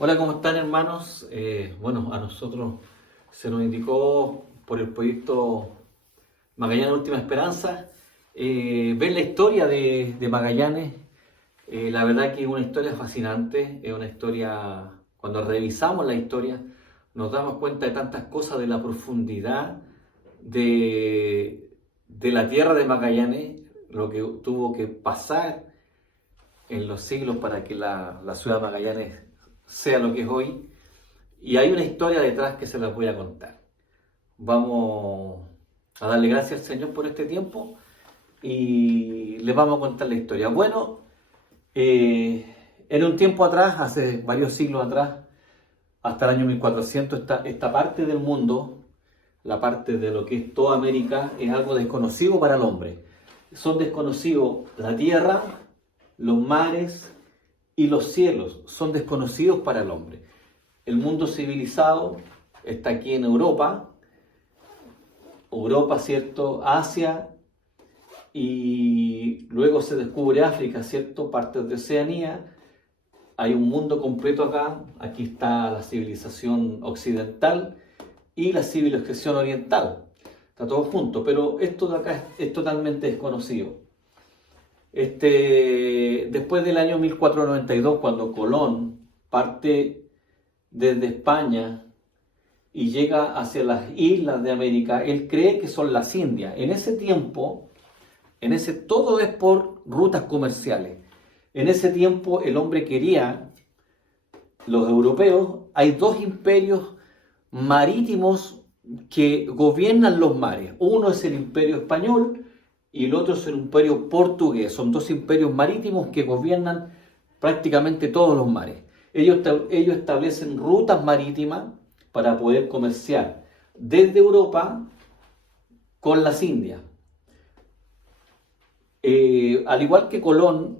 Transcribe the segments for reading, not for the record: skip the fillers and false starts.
Hola, ¿cómo están hermanos? Bueno, a nosotros se nos indicó por el proyecto Magallanes Última Esperanza ver la historia de Magallanes. La verdad que es una historia fascinante, es una historia, cuando revisamos la historia, nos damos cuenta de tantas cosas, de la profundidad de la tierra de Magallanes, lo que tuvo que pasar en los siglos para que la ciudad de Magallanes sea lo que es hoy. Y hay una historia detrás que se las voy a contar. Vamos a darle gracias al Señor por este tiempo y les vamos a contar la historia. Bueno, en un tiempo atrás, hace varios siglos atrás, hasta el año 1400, esta parte del mundo, la parte de lo que es toda América, es algo desconocido para el hombre. Son desconocidos la tierra, los mares y los cielos. Son desconocidos para el hombre. El mundo civilizado está aquí en Europa, ¿cierto? Asia, y luego se descubre África, ¿cierto? Partes de Oceanía. Hay un mundo completo acá. Aquí está la civilización occidental y la civilización oriental. Está todo junto, pero esto de acá es totalmente desconocido. Después del año 1492, cuando Colón parte desde España y llega hacia las islas de América, él cree que son las Indias. En ese tiempo, todo es por rutas comerciales. En ese tiempo el hombre quería, los europeos, hay dos imperios marítimos que gobiernan los mares. Uno es el imperio español y el otro es el imperio portugués. Son dos imperios marítimos que gobiernan prácticamente todos los mares. Ellos establecen rutas marítimas para poder comerciar desde Europa con las Indias. Al igual que Colón,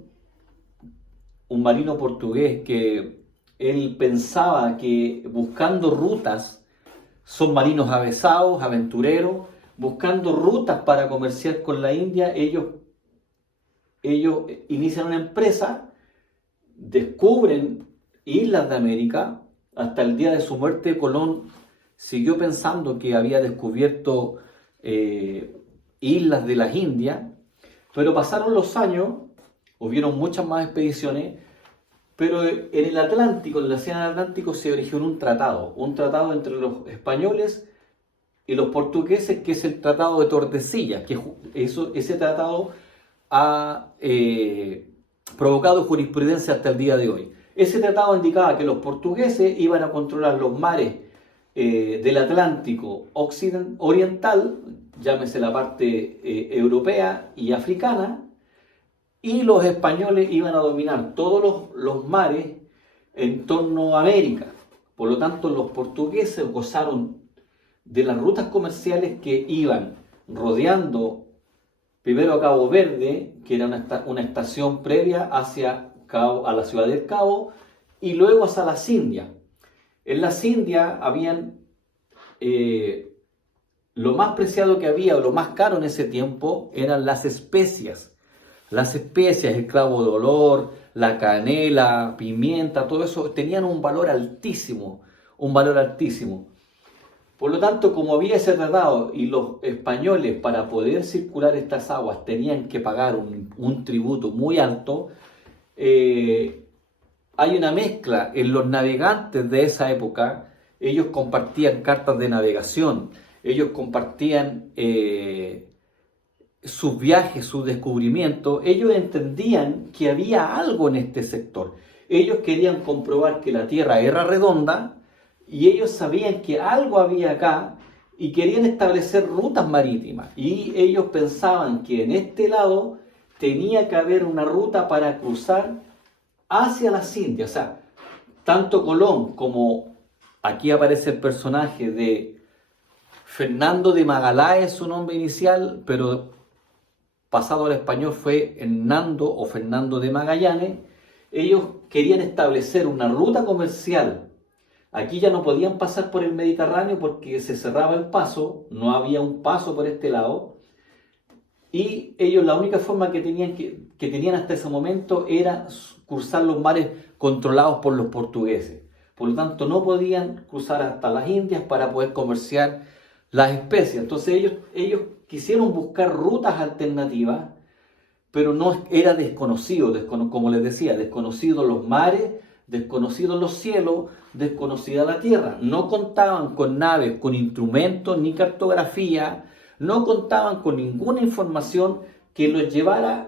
un marino portugués, que él pensaba que buscando rutas, son marinos avesados, aventureros, buscando rutas para comerciar con la India, ellos inician una empresa, descubren islas de América. Hasta el día de su muerte, Colón siguió pensando que había descubierto islas de las Indias, pero pasaron los años, hubieron muchas más expediciones, pero en el Atlántico, en el Océano Atlántico, se originó un tratado entre los españoles y los portugueses, que es el Tratado de Tordesillas, que ese tratado ha provocado jurisprudencia hasta el día de hoy. Ese tratado indicaba que los portugueses iban a controlar los mares del Atlántico oriental, llámese la parte europea y africana, y los españoles iban a dominar todos los mares en torno a América. Por lo tanto, los portugueses gozaron de las rutas comerciales que iban rodeando primero a Cabo Verde, que era una estación previa a la ciudad del Cabo, y luego hacia las Indias. En las Indias habían lo más preciado que había, o lo más caro en ese tiempo, eran las especias. Las especias, el clavo de olor, la canela, pimienta, todo eso tenían un valor altísimo, un valor altísimo. Por lo tanto, como había ese tratado y los españoles, para poder circular estas aguas, tenían que pagar un tributo muy alto, hay una mezcla en los navegantes de esa época. Ellos compartían cartas de navegación, ellos compartían sus viajes, sus descubrimientos. Ellos entendían que había algo en este sector. Ellos querían comprobar que la Tierra era redonda, y ellos sabían que algo había acá y querían establecer rutas marítimas. Y ellos pensaban que en este lado tenía que haber una ruta para cruzar hacia las Indias. O sea, tanto Colón como aquí aparece el personaje de Fernando de Magaláes, su nombre inicial, pero pasado al español fue Hernando o Fernando de Magallanes. Ellos querían establecer una ruta comercial. Aquí ya no podían pasar por el Mediterráneo porque se cerraba el paso, no había un paso por este lado, y ellos la única forma que tenían hasta ese momento era cruzar los mares controlados por los portugueses. por lo tanto no podían cruzar hasta las Indias para poder comerciar las especies. Entonces ellos quisieron buscar rutas alternativas, pero no era desconocido, como les decía, desconocidos los mares, desconocidos los cielos, desconocida la tierra. No contaban con naves, con instrumentos, ni cartografía, no contaban con ninguna información que los llevara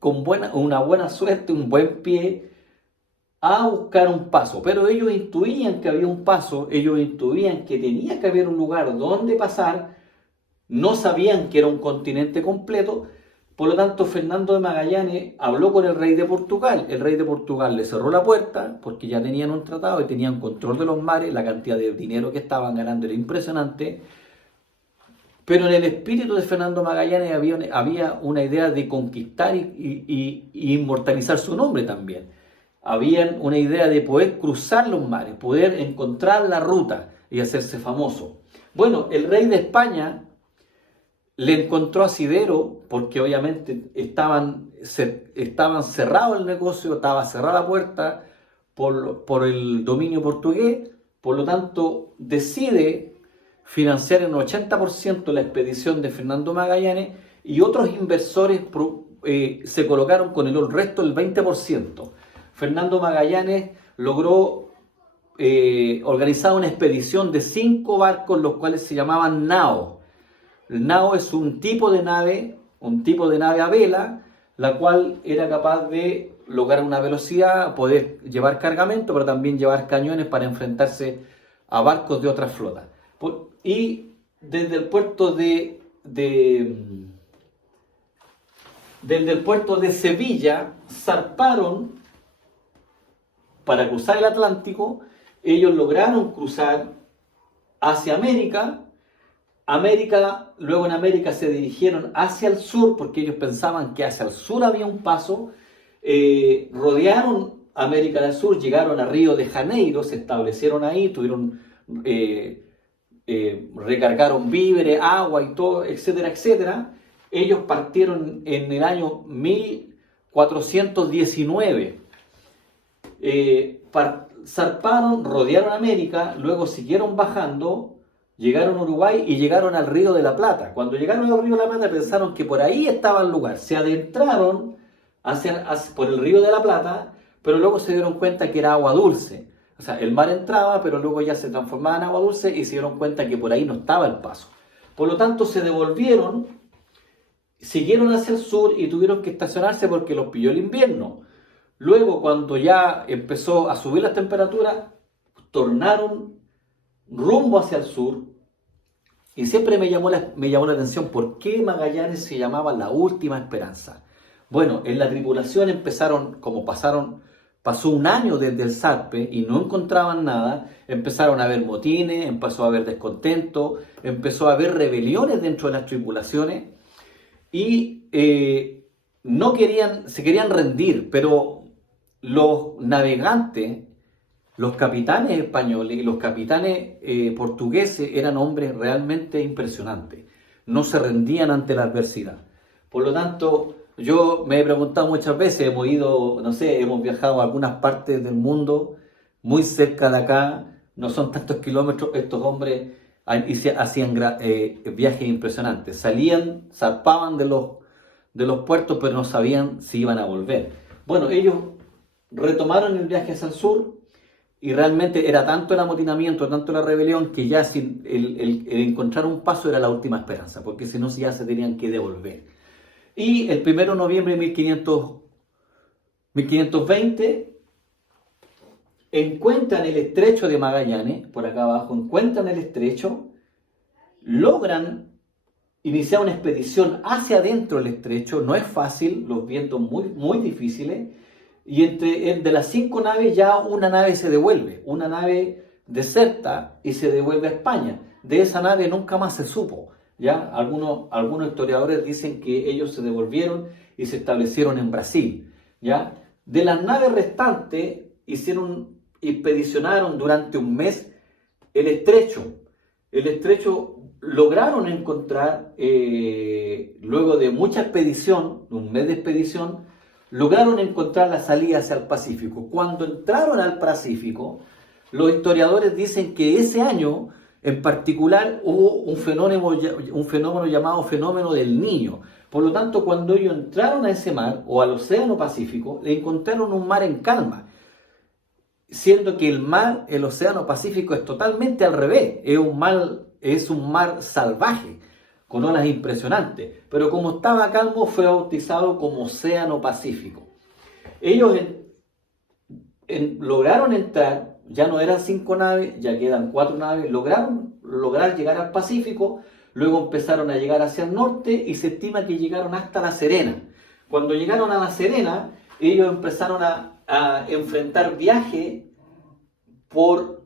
una buena suerte, un buen pie, a buscar un paso. Pero ellos intuían que había un paso, ellos intuían que tenía que haber un lugar donde pasar, no sabían que era un continente completo. Por lo tanto, Fernando de Magallanes habló con el rey de Portugal. El rey de Portugal le cerró la puerta porque ya tenían un tratado y tenían control de los mares. La cantidad de dinero que estaban ganando era impresionante. Pero en el espíritu de Fernando Magallanes había una idea de conquistar y inmortalizar su nombre también. Había una idea de poder cruzar los mares, poder encontrar la ruta y hacerse famoso. Bueno, el rey de España le encontró asidero porque obviamente estaban cerrados el negocio, estaba cerrada la puerta por el dominio portugués. Por lo tanto, decide financiar en un 80% la expedición de Fernando Magallanes, y otros inversores se colocaron con el resto del 20%. Fernando Magallanes logró organizar una expedición de 5 barcos, los cuales se llamaban nao. El nao es un tipo de nave a vela, la cual era capaz de lograr una velocidad, poder llevar cargamento, pero también llevar cañones para enfrentarse a barcos de otras flotas. Y desde el puerto de Sevilla zarparon para cruzar el Atlántico. Ellos lograron cruzar hacia América. Luego en América se dirigieron hacia el sur porque ellos pensaban que hacia el sur había un paso. Rodearon América del Sur, llegaron a Río de Janeiro, se establecieron ahí, recargaron víveres, agua y todo, etcétera, etcétera. Ellos partieron en el año 1419. Zarparon, rodearon América, luego siguieron bajando, llegaron a Uruguay y llegaron al Río de la Plata. Cuando llegaron al Río de la Plata pensaron que por ahí estaba el lugar. Se adentraron por el Río de la Plata, pero luego se dieron cuenta que era agua dulce. O sea, el mar entraba, pero luego ya se transformaba en agua dulce y se dieron cuenta que por ahí no estaba el paso. Por lo tanto, se devolvieron, siguieron hacia el sur y tuvieron que estacionarse porque los pilló el invierno. Luego, cuando ya empezó a subir las temperaturas, tornaron rumbo hacia el sur. Y siempre me llamó la atención por qué Magallanes se llamaba la última esperanza. Bueno, en la tripulación pasó un año desde el zarpe y no encontraban nada, empezaron a haber motines, empezó a haber descontento, empezó a haber rebeliones dentro de las tripulaciones y se querían rendir, pero los navegantes, los capitanes españoles y los capitanes portugueses eran hombres realmente impresionantes, no se rendían ante la adversidad. Por lo tanto, yo me he preguntado muchas veces, hemos viajado a algunas partes del mundo, muy cerca de acá, no son tantos kilómetros, estos hombres hacían viajes impresionantes. Zarpaban de los puertos, pero no sabían si iban a volver. Bueno, ellos retomaron el viaje hacia el sur y realmente era tanto el amotinamiento, tanto la rebelión, que ya el encontrar un paso era la última esperanza, porque si no ya se tenían que devolver. Y el 1 de noviembre de 1520 encuentran el estrecho de Magallanes, por acá abajo, encuentran el estrecho, logran iniciar una expedición hacia adentro del estrecho. No es fácil, los vientos muy, muy difíciles, y de las 5 naves ya una nave se devuelve, una nave deserta y se devuelve a España. De esa nave nunca más se supo. ¿Ya? Algunos historiadores dicen que ellos se devolvieron y se establecieron en Brasil. ¿Ya? De las naves restantes expedicionaron durante un mes el estrecho. El estrecho lograron encontrar, luego de mucha expedición, un mes de expedición, lograron encontrar la salida hacia el Pacífico. Cuando entraron al Pacífico, los historiadores dicen que ese año en particular hubo un fenómeno llamado fenómeno del Niño. Por lo tanto, cuando ellos entraron a ese mar o al Océano Pacífico, encontraron un mar en calma, siendo que el Océano Pacífico es totalmente al revés, es un mar salvaje, con olas impresionantes, pero como estaba calmo fue bautizado como Océano Pacífico. Ellos lograron entrar, ya no eran 5 naves, ya quedan 4 naves, lograron llegar al Pacífico, luego empezaron a llegar hacia el norte y se estima que llegaron hasta La Serena. Cuando llegaron a La Serena, ellos empezaron a enfrentar viaje por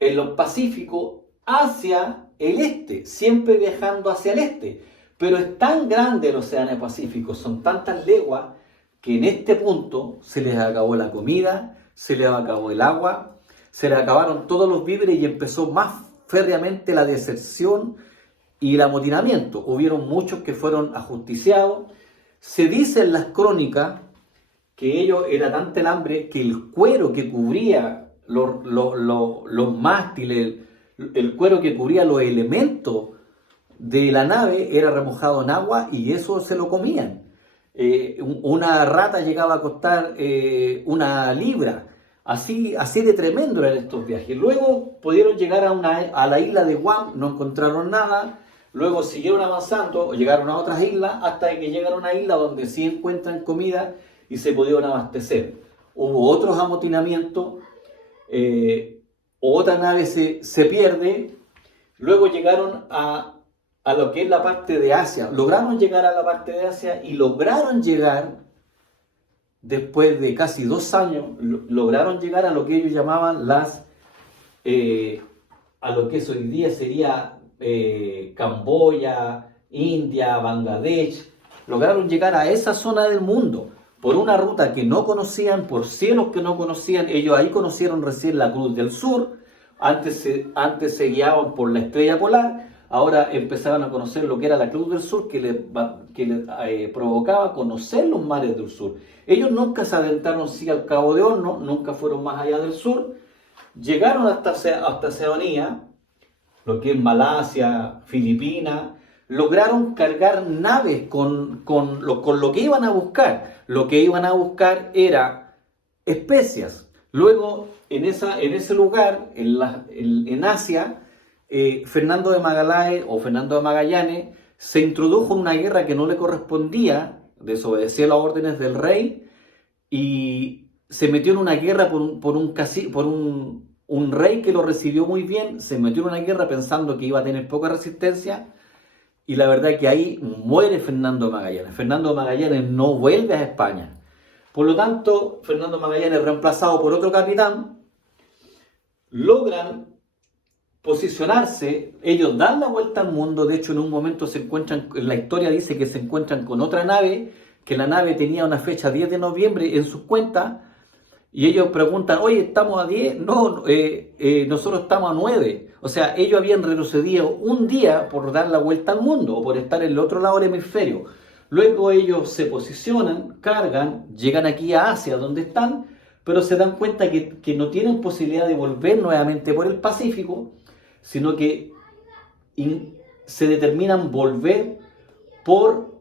el Pacífico hacia el este, siempre viajando hacia el este. Pero es tan grande el Océano Pacífico, son tantas leguas, que en este punto se les acabó la comida, se les acabó el agua, se les acabaron todos los víveres y empezó más férreamente la deserción y el amotinamiento. Hubieron muchos que fueron ajusticiados. Se dice en las crónicas que ellos era tanta el hambre que el cuero que cubría los mástiles, el cuero que cubría los elementos de la nave era remojado en agua y eso se lo comían. Una rata llegaba a costar 1 libra. Así de tremendo eran estos viajes. Luego pudieron llegar a la isla de Guam, no encontraron nada. Luego siguieron avanzando, llegaron a otras islas, hasta que llegaron a una isla donde sí encuentran comida y se pudieron abastecer. Hubo otros amotinamientos, otra nave se pierde. Luego llegaron a lo que es la parte de Asia. Lograron llegar a la parte de Asia y lograron llegar, después de casi 2 años, lograron llegar a lo que ellos llamaban a lo que hoy día sería Camboya, India, Bangladesh. Lograron llegar a esa zona del mundo por una ruta que no conocían, por cielos que no conocían. Ellos ahí conocieron recién la Cruz del Sur. Antes se guiaban por la estrella polar. Ahora empezaron a conocer lo que era la Cruz del Sur, que les provocaba conocer los mares del sur. Ellos nunca se adentraron sí al Cabo de Horno, nunca fueron más allá del sur. Llegaron hasta Oceanía, lo que es Malasia, Filipinas. Lograron cargar naves con lo que iban a buscar. Lo que iban a buscar era especias. Luego, en ese lugar, en Asia, Fernando de Magallanes se introdujo en una guerra que no le correspondía, desobedecía las órdenes del rey y se metió en una guerra por un rey que lo recibió muy bien. Se metió en una guerra pensando que iba a tener poca resistencia y la verdad es que ahí muere Fernando de Magallanes. Fernando de Magallanes no vuelve a España. Por lo tanto, Fernando de Magallanes, reemplazado por otro capitán, logran posicionarse. Ellos dan la vuelta al mundo. De hecho, en un momento se encuentran, la historia dice que se encuentran con otra nave, que la nave tenía una fecha 10 de noviembre en sus cuentas, y ellos preguntan, oye, ¿estamos a 10? No, nosotros estamos a 9. O sea, ellos habían retrocedido un día por dar la vuelta al mundo, o por estar en el otro lado del hemisferio. Luego ellos se posicionan, cargan, llegan aquí a Asia, donde están, pero se dan cuenta que no tienen posibilidad de volver nuevamente por el Pacífico, sino que se determinan volver por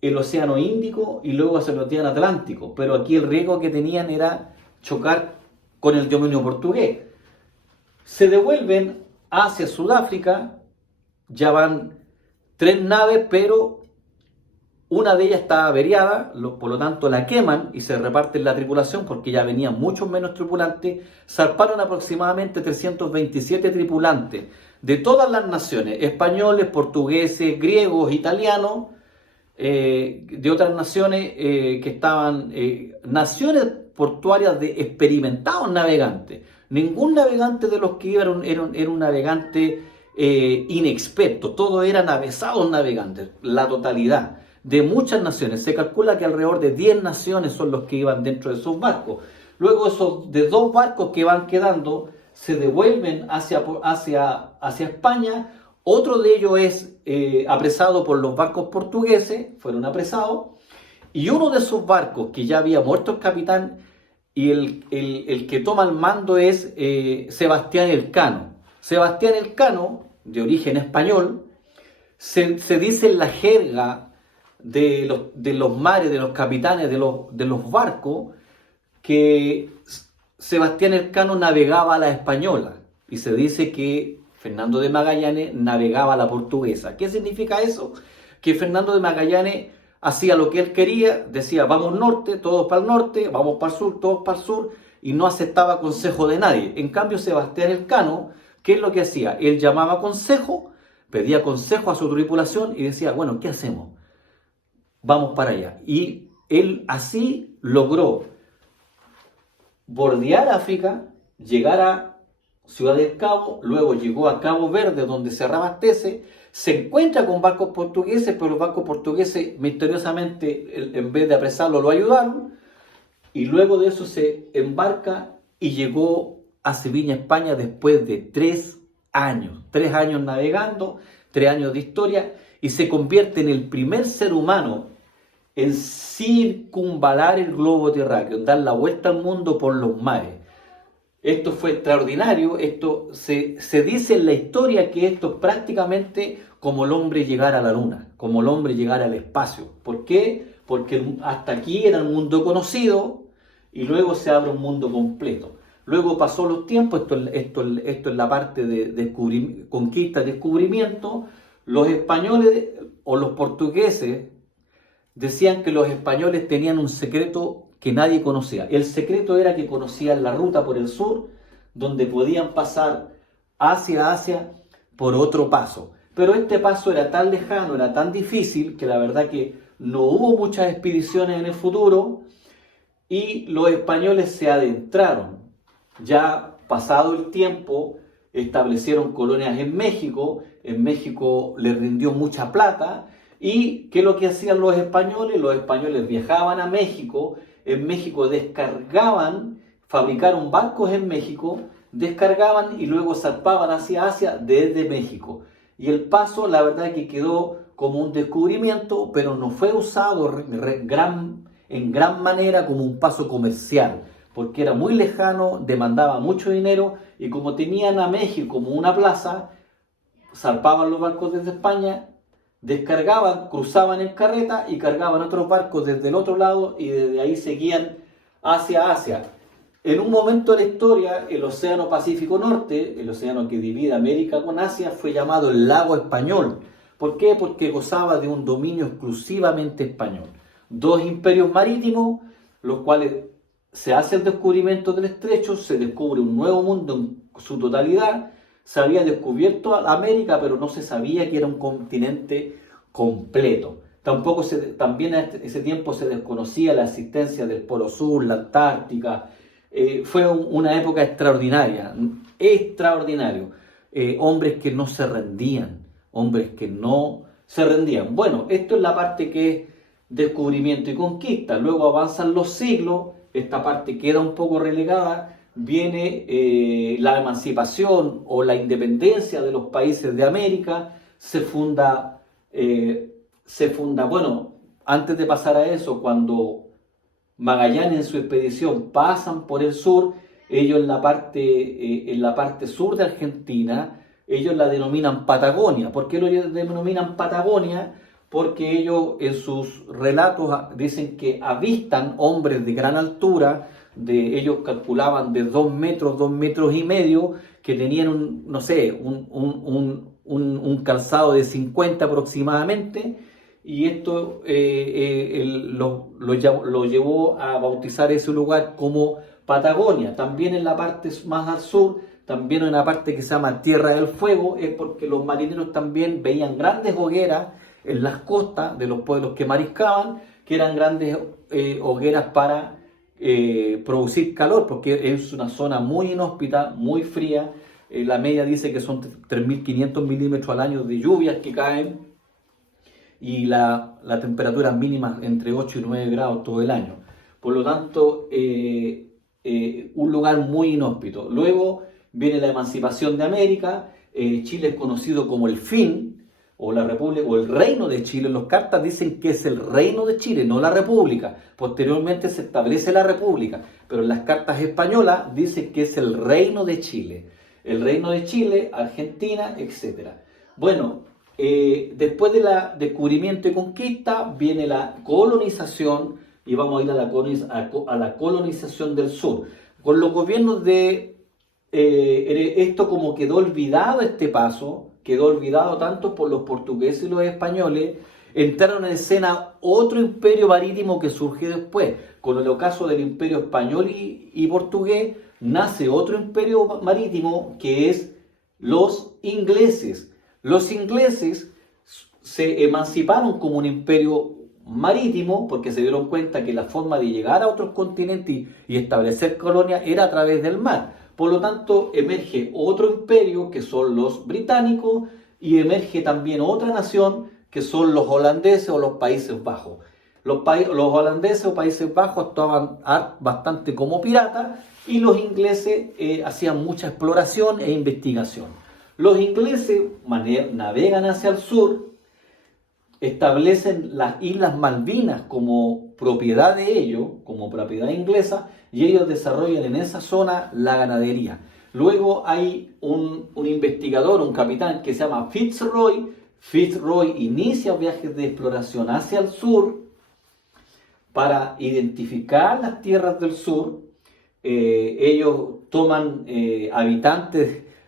el Océano Índico y luego hacia el Océano Atlántico. Pero aquí el riesgo que tenían era chocar con el dominio portugués. Se devuelven hacia Sudáfrica, ya van 3 naves, pero una de ellas está averiada, por lo tanto la queman y se reparten la tripulación porque ya venían muchos menos tripulantes. Zarparon aproximadamente 327 tripulantes de todas las naciones, españoles, portugueses, griegos, italianos, de otras naciones que estaban, naciones portuarias de experimentados navegantes. Ningún navegante de los que iban era un navegante inexperto, todos eran avesados navegantes, la totalidad. De muchas naciones, se calcula que alrededor de 10 naciones son los que iban dentro de esos barcos. Luego esos de 2 barcos que van quedando se devuelven hacia España. Otro de ellos es apresado por los barcos portugueses, fueron apresados, Y uno de esos barcos que ya había muerto el capitán y el que toma el mando es Sebastián Elcano. Sebastián Elcano, de origen español, se dice en la jerga de los mares, de los capitanes de los barcos, que Sebastián Elcano navegaba a la española y se dice que Fernando de Magallanes navegaba a la portuguesa. ¿Qué significa eso? Que Fernando de Magallanes hacía lo que él quería, decía vamos norte, todos para el norte, vamos para el sur, todos para el sur, y no aceptaba consejo de nadie. En cambio, Sebastián Elcano, ¿qué es lo que hacía? Él llamaba consejo, pedía consejo a su tripulación y decía, bueno, ¿qué hacemos? Vamos para allá. Y él así logró bordear África, llegar a Ciudad del Cabo, luego llegó a Cabo Verde, donde se reabastece, se encuentra con barcos portugueses, pero los barcos portugueses misteriosamente, en vez de apresarlo, lo ayudaron, y luego de eso se embarca y llegó a Sevilla, España, después de 3 años navegando, 3 años de historia, y se convierte en el primer ser humano en circunvalar el globo terráqueo, en dar la vuelta al mundo por los mares. Esto fue extraordinario, esto se dice en la historia que esto es prácticamente como el hombre llegar a la luna, como el hombre llegar al espacio. ¿Por qué? Porque hasta aquí era un mundo conocido y luego se abre un mundo completo. Luego pasó los tiempos, esto es la parte de conquista, descubrimiento. Los españoles o los portugueses decían que los españoles tenían un secreto que nadie conocía. El secreto era que conocían la ruta por el sur, donde podían pasar hacia Asia por otro paso. Pero este paso era tan lejano, era tan difícil, que la verdad que no hubo muchas expediciones en el futuro y los españoles se adentraron. Ya pasado el tiempo, establecieron colonias en México les rindió mucha plata. ¿Y qué es lo que hacían los españoles? Los españoles viajaban a México, en México descargaban, fabricaron barcos en México, descargaban y luego zarpaban hacia Asia desde México. Y el paso, la verdad es que quedó como un descubrimiento, pero no fue usado en gran manera como un paso comercial, porque era muy lejano, demandaba mucho dinero, y como tenían a México como una plaza, zarpaban los barcos desde España, descargaban, cruzaban en carreta y cargaban otros barcos desde el otro lado y desde ahí seguían hacia Asia. En un momento de la historia, el Océano Pacífico Norte, el océano que divide América con Asia, fue llamado el Lago Español. ¿Por qué? Porque gozaba de un dominio exclusivamente español. 2 imperios marítimos, los cuales se hace el descubrimiento del estrecho, se descubre un nuevo mundo en su totalidad. Se había descubierto América, pero no se sabía que era un continente completo. También en ese tiempo se desconocía la existencia del Polo Sur, la Antártica. Fue una época extraordinaria, extraordinario. Hombres que no se rendían, Bueno, esto es la parte que es descubrimiento y conquista. Luego avanzan los siglos, esta parte queda un poco relegada. Viene la emancipación o la independencia de los países de América, se funda, bueno, antes de pasar a eso, cuando Magallanes en su expedición pasan por el sur, ellos en la parte sur de Argentina, ellos la denominan Patagonia. ¿Por qué lo denominan Patagonia? Porque ellos en sus relatos dicen que avistan hombres de gran altura, ellos calculaban de 2 metros, 2 metros y medio, que tenían un calzado de 50 aproximadamente, y esto lo llevó a bautizar ese lugar como Patagonia. También en la parte más al sur, también en una parte que se llama Tierra del Fuego, es porque los marineros también veían grandes hogueras en las costas de los pueblos que mariscaban, que eran grandes hogueras para producir calor, porque es una zona muy inhóspita, muy fría. La media dice que son 3.500 milímetros al año de lluvias que caen, y la temperatura mínima entre 8 y 9 grados todo el año. Por lo tanto, un lugar muy inhóspito. Luego viene la emancipación de América. Chile es conocido como el fin, o la República, o el Reino de Chile. En las cartas dicen que es el Reino de Chile, no la República. Posteriormente se establece la República, pero en las cartas españolas dicen que es el Reino de Chile. El Reino de Chile, Argentina, etc. Bueno, después del descubrimiento y conquista viene la colonización, y vamos a ir a la colonización del sur. Con los gobiernos esto como quedó olvidado este paso, quedó olvidado tanto por los portugueses y los españoles, entraron en escena otro imperio marítimo que surge después. Con el ocaso del imperio español y portugués, nace otro imperio marítimo que es los ingleses. Los ingleses se emanciparon como un imperio marítimo porque se dieron cuenta que la forma de llegar a otros continentes y establecer colonias era a través del mar. Por lo tanto, emerge otro imperio que son los británicos y emerge también otra nación que son los holandeses o los Países Bajos. Los holandeses o Países Bajos actuaban bastante como piratas y los ingleses hacían mucha exploración e investigación. Los ingleses navegan hacia el sur, establecen las Islas Malvinas como propiedad de ellos, como propiedad inglesa, y ellos desarrollan en esa zona la ganadería. Luego hay un investigador, un capitán que se llama Fitzroy. Fitzroy inicia viajes de exploración hacia el sur para identificar las tierras del sur. Ellos toman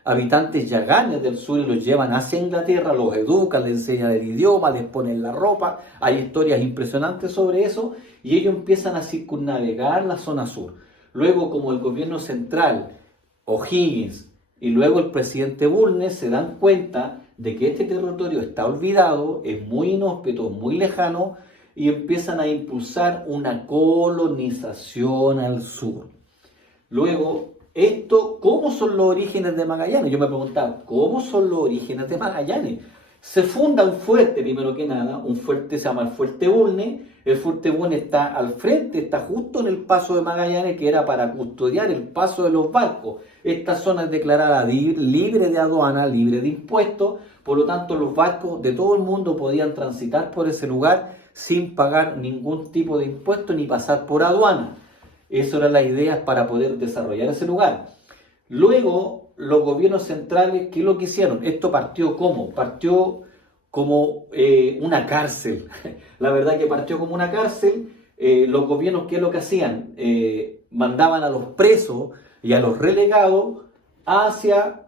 habitantes yaganes del sur y los llevan hacia Inglaterra, los educan, les enseñan el idioma, les ponen la ropa. Hay historias impresionantes sobre eso y ellos empiezan a circunnavegar la zona sur. Luego, como el gobierno central, O'Higgins y luego el presidente Bulnes se dan cuenta de que este territorio está olvidado, es muy inhóspito, muy lejano, y empiezan a impulsar una colonización al sur. Luego, ¿cómo son los orígenes de Magallanes? Yo me preguntaba, ¿cómo son los orígenes de Magallanes? Se funda un fuerte, primero que nada, un fuerte se llama el Fuerte Bulnes. El Fuerte Bulnes está al frente, está justo en el paso de Magallanes, que era para custodiar el paso de los barcos. Esta zona es declarada libre de aduana, libre de impuestos, por lo tanto los barcos de todo el mundo podían transitar por ese lugar sin pagar ningún tipo de impuesto ni pasar por aduana. Eso era la idea para poder desarrollar ese lugar. Luego, los gobiernos centrales, ¿qué es lo que hicieron? Esto partió ¿cómo? Partió como una cárcel. La verdad que partió como una cárcel. Los gobiernos, ¿qué es lo que hacían? Mandaban a los presos y a los relegados hacia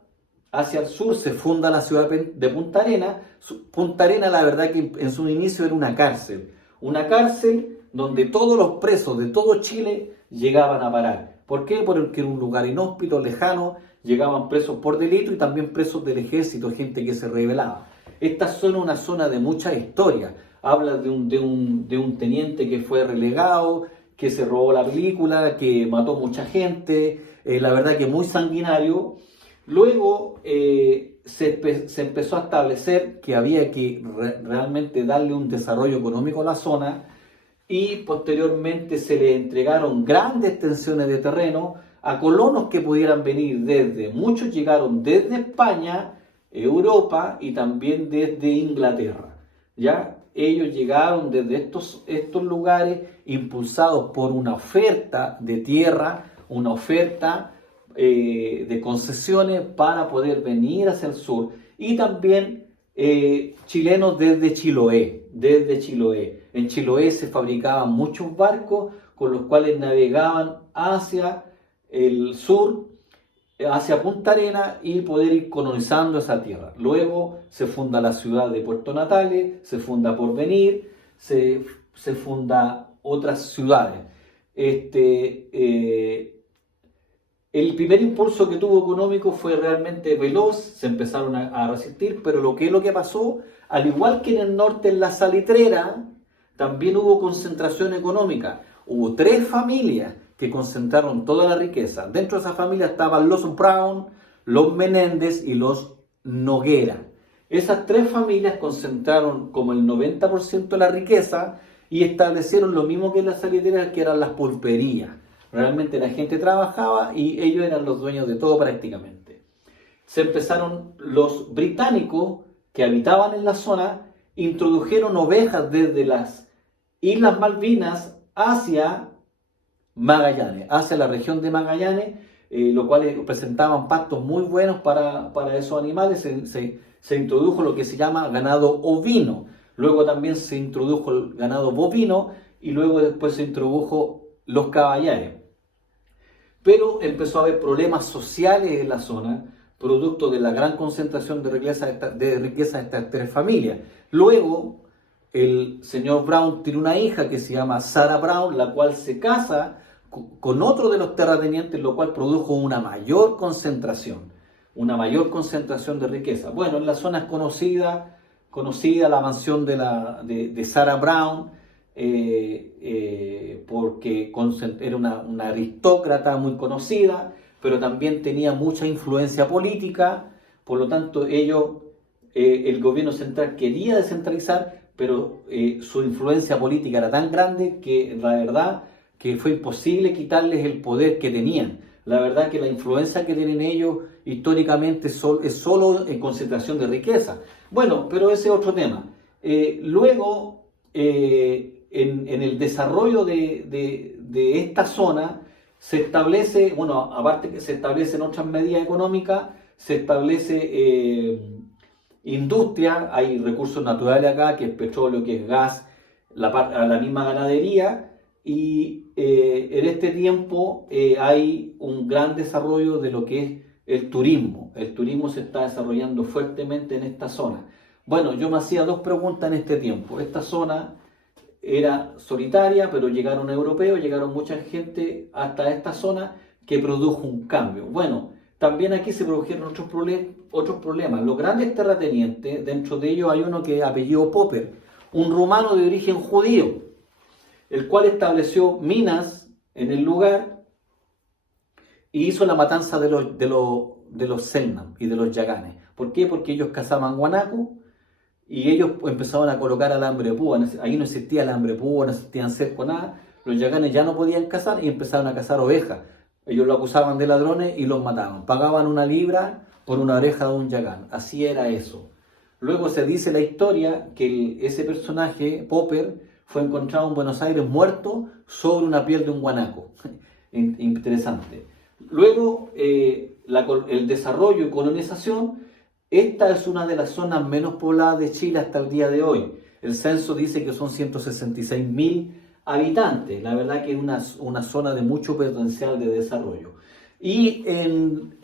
el sur. Se funda la ciudad de Punta Arenas. Punta Arenas, la verdad que en su inicio era una cárcel. Una cárcel donde todos los presos de todo Chile llegaban a parar. ¿Por qué? Porque era un lugar inhóspito, lejano, llegaban presos por delito y también presos del ejército, gente que se rebelaba. Esta zona es una zona de mucha historia. Habla de un teniente que fue relegado, que se robó la película, que mató mucha gente, la verdad que muy sanguinario. Luego se empezó a establecer que había que realmente darle un desarrollo económico a la zona, y posteriormente se le entregaron grandes extensiones de terreno a colonos que pudieran venir muchos llegaron desde España, Europa y también desde Inglaterra. ¿Ya? Ellos llegaron desde estos lugares impulsados por una oferta de tierra, una oferta de concesiones para poder venir hacia el sur, y también chilenos desde Chiloé. En Chiloé se fabricaban muchos barcos con los cuales navegaban hacia el sur, hacia Punta Arenas, y poder ir colonizando esa tierra. Luego se funda la ciudad de Puerto Natales, se funda Porvenir, se funda otras ciudades. El primer impulso que tuvo económico fue realmente veloz, se empezaron a resistir, pero lo que pasó, al igual que en el norte, en la Salitrera, también hubo concentración económica. Hubo 3 familias que concentraron toda la riqueza. Dentro de esa familia estaban los Brown, los Menéndez y los Noguera. Esas 3 familias concentraron como el 90% de la riqueza y establecieron lo mismo que en la Salitrera, que eran las pulperías. Realmente la gente trabajaba y ellos eran los dueños de todo prácticamente. Se empezaron los británicos, que habitaban en la zona introdujeron ovejas desde las Islas Malvinas hacia Magallanes, hacia la región de Magallanes, lo cual presentaban pastos muy buenos para esos animales. Se introdujo lo que se llama ganado ovino, luego también se introdujo el ganado bovino y luego después se introdujo los caballares. Pero empezó a haber problemas sociales en la zona, producto de la gran concentración de riqueza de estas tres familias. Luego, el señor Brown tiene una hija que se llama Sarah Brown, la cual se casa con otro de los terratenientes, lo cual produjo una mayor concentración de riqueza. Bueno, en la zona es conocida la mansión de Sarah Brown, porque era una aristócrata muy conocida, pero también tenía mucha influencia política. Por lo tanto, el gobierno central quería descentralizar, pero su influencia política era tan grande que la verdad que fue imposible quitarles el poder que tenían. La verdad que la influencia que tienen ellos históricamente es solo en concentración de riqueza. Bueno, pero ese es otro tema. Luego, en el desarrollo de esta zona, se establece, bueno, aparte que se establecen otras medidas económicas, se establece industria, hay recursos naturales acá, que es petróleo, que es gas, la misma ganadería, y en este tiempo hay un gran desarrollo de lo que es el turismo. El turismo se está desarrollando fuertemente en esta zona. Bueno, yo me hacía dos preguntas en este tiempo. Esta zona era solitaria, pero llegaron europeos, llegaron mucha gente hasta esta zona que produjo un cambio. Bueno, también aquí se produjeron otros problemas. Los grandes terratenientes, dentro de ellos hay uno que es apellido Popper, un rumano de origen judío, el cual estableció minas en el lugar y hizo la matanza de los Selknam y de los Yaganes. ¿Por qué? Porque ellos cazaban guanaco y ellos empezaron a colocar alambre de púa. Ahí no existía alambre de púa, no existían cerco, nada. Los Yaganes ya no podían cazar y empezaron a cazar ovejas. Ellos lo acusaban de ladrones y los mataban. Pagaban 1 libra por una oreja de un Yagán. Así era eso. Luego se dice la historia que ese personaje, Popper, fue encontrado en Buenos Aires muerto sobre una piel de un guanaco. Interesante. Luego, el desarrollo y colonización. Esta es una de las zonas menos pobladas de Chile hasta el día de hoy. El censo dice que son 166.000 habitantes. La verdad que es una zona de mucho potencial de desarrollo. Y en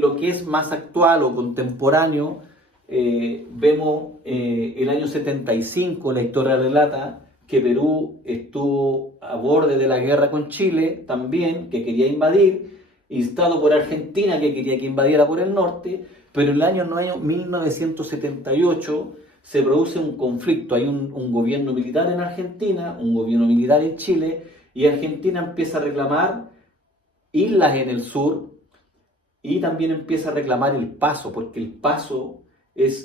lo que es más actual o contemporáneo, vemos el año 75, la historia relata que Perú estuvo a borde de la guerra con Chile también, que quería invadir, instado por Argentina, que quería que invadiera por el norte, pero en el año 1978 se produce un conflicto. Hay un gobierno militar en Argentina, un gobierno militar en Chile, y Argentina empieza a reclamar islas en el sur y también empieza a reclamar el Paso, porque el Paso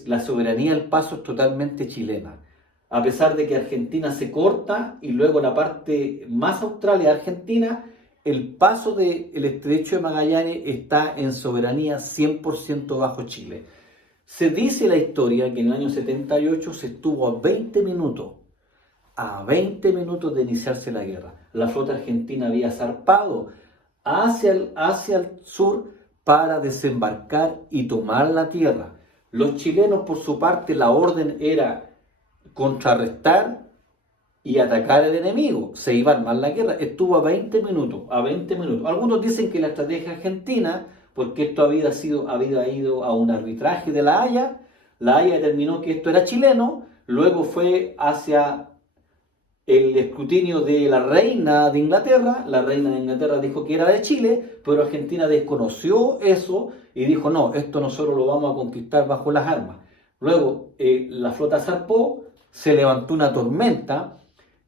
la soberanía del Paso es totalmente chilena. A pesar de que Argentina se corta y luego la parte más austral de Argentina, el paso del estrecho de Magallanes está en soberanía 100% bajo Chile. Se dice la historia que en el año 78 se estuvo a 20 minutos de iniciarse la guerra. La flota argentina había zarpado hacia el sur para desembarcar y tomar la tierra. Los chilenos, por su parte, la orden era contrarrestar y atacar al enemigo. Se iba a armar la guerra. Estuvo a 20 minutos. Algunos dicen que la estrategia argentina, porque esto había ido a un arbitraje de La Haya. La Haya determinó que esto era chileno. Luego fue hacia el escrutinio de la reina de Inglaterra. La reina de Inglaterra dijo que era de Chile, pero Argentina desconoció eso y dijo, no, esto nosotros lo vamos a conquistar bajo las armas. Luego la flota zarpó, se levantó una tormenta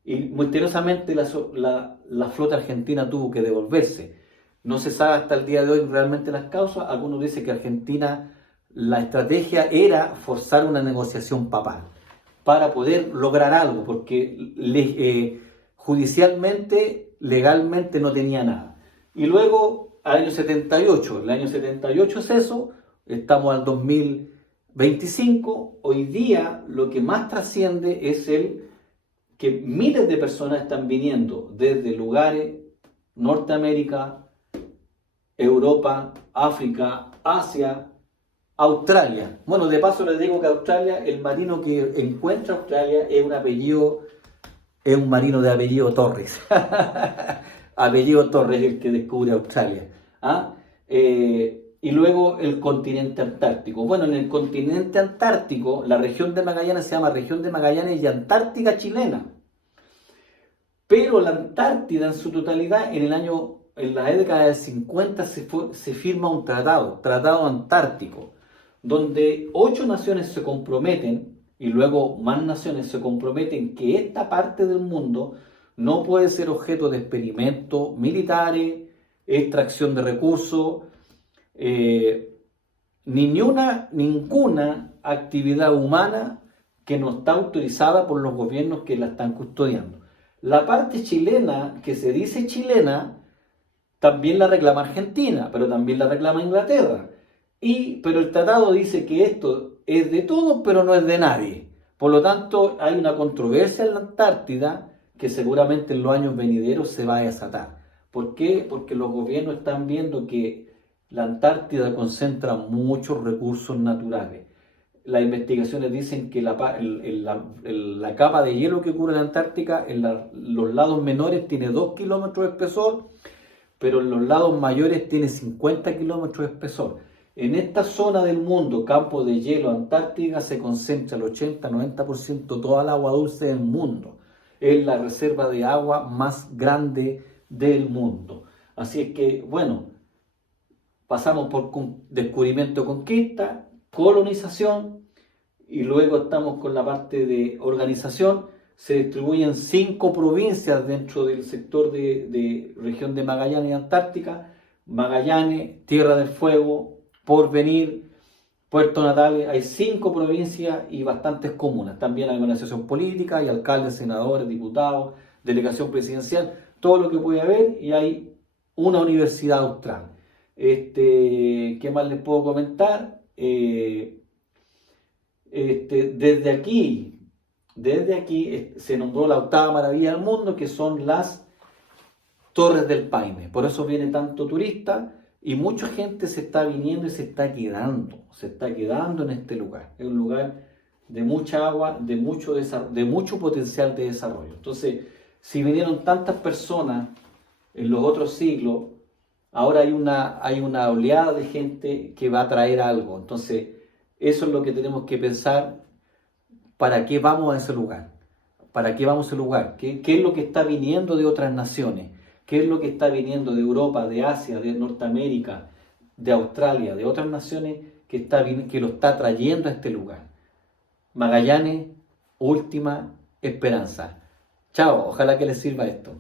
y misteriosamente la flota argentina tuvo que devolverse. No se sabe hasta el día de hoy realmente las causas. Algunos dicen que Argentina, la estrategia era forzar una negociación papal para poder lograr algo, porque judicialmente, legalmente no tenía nada. Y luego, el año 78 es eso, estamos al 25, hoy día lo que más trasciende es el que miles de personas están viniendo desde lugares, Norteamérica, Europa, África, Asia, Australia. Bueno, de paso les digo que Australia, el marino que encuentra Australia es un marino de apellido Torres. Apellido Torres es el que descubre Australia. ¿Ah? Y luego el continente antártico. Bueno, en el continente antártico, la región de Magallanes se llama región de Magallanes y Antártica chilena. Pero la Antártida en su totalidad, en la década del 50 se firma un tratado antártico, donde 8 naciones se comprometen, y luego más naciones se comprometen, que esta parte del mundo no puede ser objeto de experimentos militares, extracción de recursos, ninguna actividad humana que no está autorizada por los gobiernos que la están custodiando. La parte chilena, que se dice chilena, también la reclama Argentina, pero también la reclama Inglaterra. Pero el tratado dice que esto es de todos, pero no es de nadie. Por lo tanto, hay una controversia en la Antártida que seguramente en los años venideros se va a desatar. ¿Por qué? Porque los gobiernos están viendo que la Antártida concentra muchos recursos naturales. Las investigaciones dicen que la capa de hielo que cubre la Antártica en los lados menores tiene 2 kilómetros de espesor, pero en los lados mayores tiene 50 kilómetros de espesor. En esta zona del mundo, campo de hielo, Antártica, se concentra el 80-90% toda el agua dulce del mundo. Es la reserva de agua más grande del mundo. Así es que, bueno, pasamos por descubrimiento, conquista, colonización, y luego estamos con la parte de organización. Se distribuyen 5 provincias dentro del sector de región de Magallanes y Antártica: Magallanes, Tierra del Fuego, Porvenir, Puerto Natales. Hay 5 provincias y bastantes comunas. También hay organización política, hay alcaldes, senadores, diputados, delegación presidencial, todo lo que puede haber, y hay una universidad austral. ¿Qué más les puedo comentar? Desde aquí se nombró la 8ª maravilla del mundo, que son las Torres del Paine. Por eso viene tanto turista y mucha gente se está viniendo y se está quedando en este lugar. Es un lugar de mucha agua, de mucho potencial de desarrollo. Entonces, si vinieron tantas personas en los otros siglos, ahora hay una oleada de gente que va a traer algo. Entonces, eso es lo que tenemos que pensar. ¿Para qué vamos a ese lugar? ¿Para qué vamos a ese lugar? ¿Qué es lo que está viniendo de otras naciones? ¿Qué es lo que está viniendo de Europa, de Asia, de Norteamérica, de Australia, de otras naciones que lo está trayendo a este lugar? Magallanes, última esperanza. Chao, ojalá que les sirva esto.